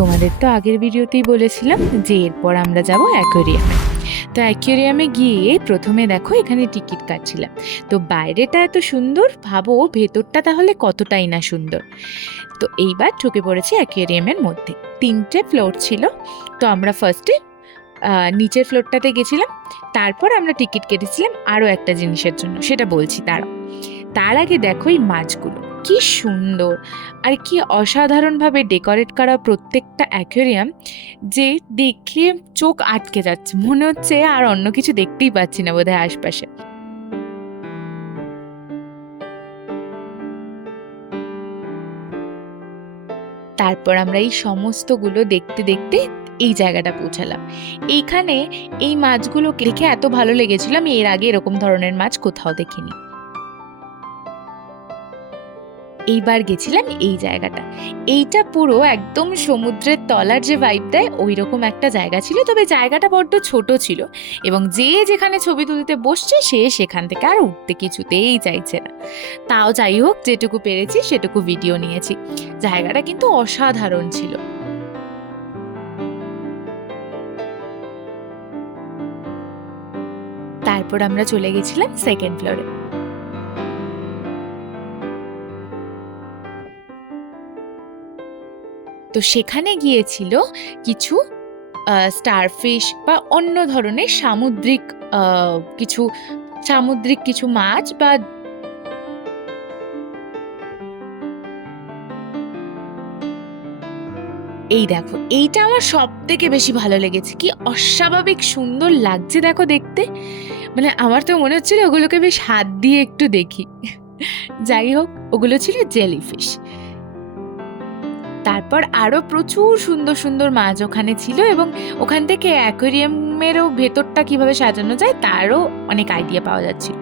তোমাদের তো আগের ভিডিওতেই বলেছিলাম যে এরপর আমরা যাব অ্যাকোয়ারিয়ামে। তো অ্যাকোয়ারিয়ামে গিয়ে প্রথমে দেখো এখানে টিকিট কাটছিলাম। তো বাইরেটা এত সুন্দর, ভাবো ভেতরটা তাহলে কতটাই না সুন্দর। তো এইবার ঢুকে পড়েছি অ্যাকোয়ারিয়ামের মধ্যে। 3টে ফ্লোর ছিল। তো আমরা ফার্স্টে নিচের ফ্লোরটাতে গেছিলাম। তারপর আমরা টিকিট কেটেছিলাম আরও একটা জিনিসের জন্য, সেটা বলছি তার আগে দেখো এই মাছগুলো কি সুন্দর আর কি অসাধারণভাবে ডেকোরেট করা প্রত্যেকটা অ্যাকোয়ারিয়াম, যে দেখে চোখ আটকে যাচ্ছে, মনে হচ্ছে আর অন্য কিছু দেখতেই পাচ্ছি না বোধহয় আশপাশে। তারপর আমরা এই সমস্তগুলো দেখতে দেখতে এই জায়গাটা পৌঁছালাম। এইখানে এই মাছগুলো দেখে এত ভালো লেগেছিল, আমি এর আগে এরকম ধরনের মাছ কোথাও দেখিনি। এইবার গেছিলাম এই জায়গাটা, এইটা পুরো একদম সমুদ্রের তলার যে ভাইব দেয় ওই রকম একটা জায়গা ছিল, তবে জায়গাটা বড্ড ছোট ছিল এবং যে যেখানে ছবি তুলতে বসছে সে সেখান থেকে আর উঠতে কিছুতেই চাইছে না। তাও যাই হোক, যেটুকু পেরেছি সেটুকু ভিডিও নিয়েছি। জায়গাটা কিন্তু অসাধারণ ছিল। তারপর আমরা চলে গেছিলাম সেকেন্ড ফ্লোরে। তো সেখানে গিয়েছিল কিছু স্টারফিশ বা অন্য ধরনের সামুদ্রিক কিছু মাছ বা এই দেখো, এইটা আমার সব থেকে বেশি ভালো লেগেছে। কি অস্বাভাবিক সুন্দর লাগছে দেখো দেখতে, মানে আমার তো মনে হচ্ছিল ওগুলোকে বেশ হাত দিয়ে একটু দেখি। যাই হোক, ওগুলো ছিল জেলিফিশ। তারপর আরো প্রচুর সুন্দর সুন্দর মাছ ওখানে ছিল এবং ওখান থেকে অ্যাকোয়ারিয়ামেরও ভেতরটা কিভাবে সাজানো যায় তারও অনেক আইডিয়া পাওয়া যাচ্ছিল।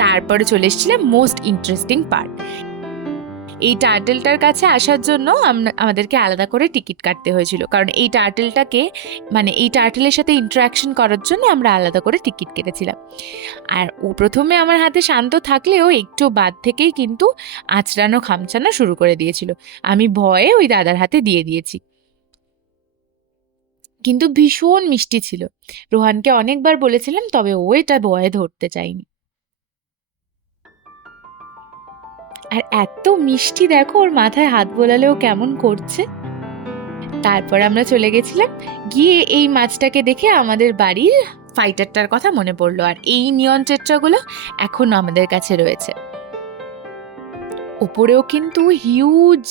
তারপরে চলে এসেছিলাম মোস্ট ইন্টারেস্টিং পার্ট। এই টার্টেলটার কাছে আসার জন্য আমাদেরকে আলাদা করে টিকিট কাটতে হয়েছিল, কারণ এই টার্টেলের সাথে ইন্টারাকশন করার জন্য আমরা আলাদা করে টিকিট কেটেছিলাম। আর ও প্রথমে আমার হাতে শান্ত থাকলেও একটু বাদ থেকেই কিন্তু আঁচড়ানো খামচানো শুরু করে দিয়েছিল। আমি ভয়ে ওই দাদার হাতে দিয়ে দিয়েছি, কিন্তু ভীষণ মিষ্টি ছিল। রোহানকে অনেকবার বলেছিলাম, তবে ও এটা ভয়ে ধরতে চায়নি। আর এত মিষ্টি দেখো, ওর মাথায় হাত বোলালেও কেমন করছে। তারপর আমরা চলে গেছিলাম, গিয়ে এই মাছটাকে দেখে আমাদের বাড়ির ফাইটারটার কথা মনে পড়লো। আর এই নিয়ন টেট্রাগুলো এখনো আমাদের কাছে রয়েছে। ওপরেও কিন্তু হিউজ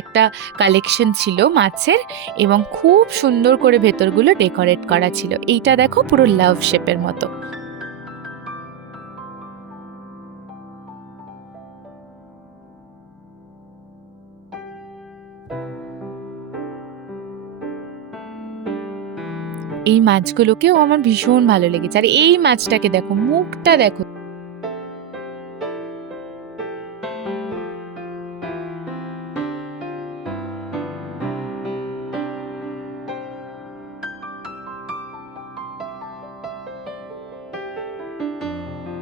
একটা কালেকশন ছিল মাছের, এবং খুব সুন্দর করে ভেতরগুলো ডেকোরেট করা ছিল। এইটা দেখো পুরো লাভ শেপের মতো। এই মাছগুলোকেও আমার ভীষণ ভালো লেগেছে। আর এই মাছটাকে দেখো, মুখটা দেখো।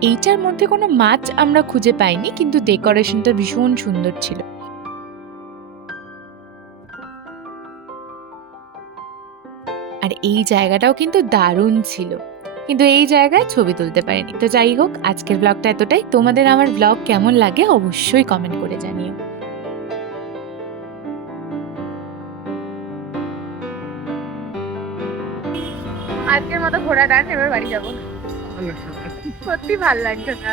এইটার মধ্যে কোনো মাছ আমরা খুঁজে পাইনি, কিন্তু ডেকোরেশনটা ভীষণ সুন্দর ছিল। আর এই জায়গাটাও কিন্তু দারুণ ছিল, কিন্তু এই জায়গায় ছবি তুলতে পারিনি। তো যাই হোক, আজকের ব্লগটা এতটাই। তোমাদের আমার ব্লগ কেমন লাগে অবশ্যই কমেন্ট করে জানিও। আজকের মতো ঘোরা ডান, এবার বাড়ি যাবো। সত্যি ভাল লাগছে না।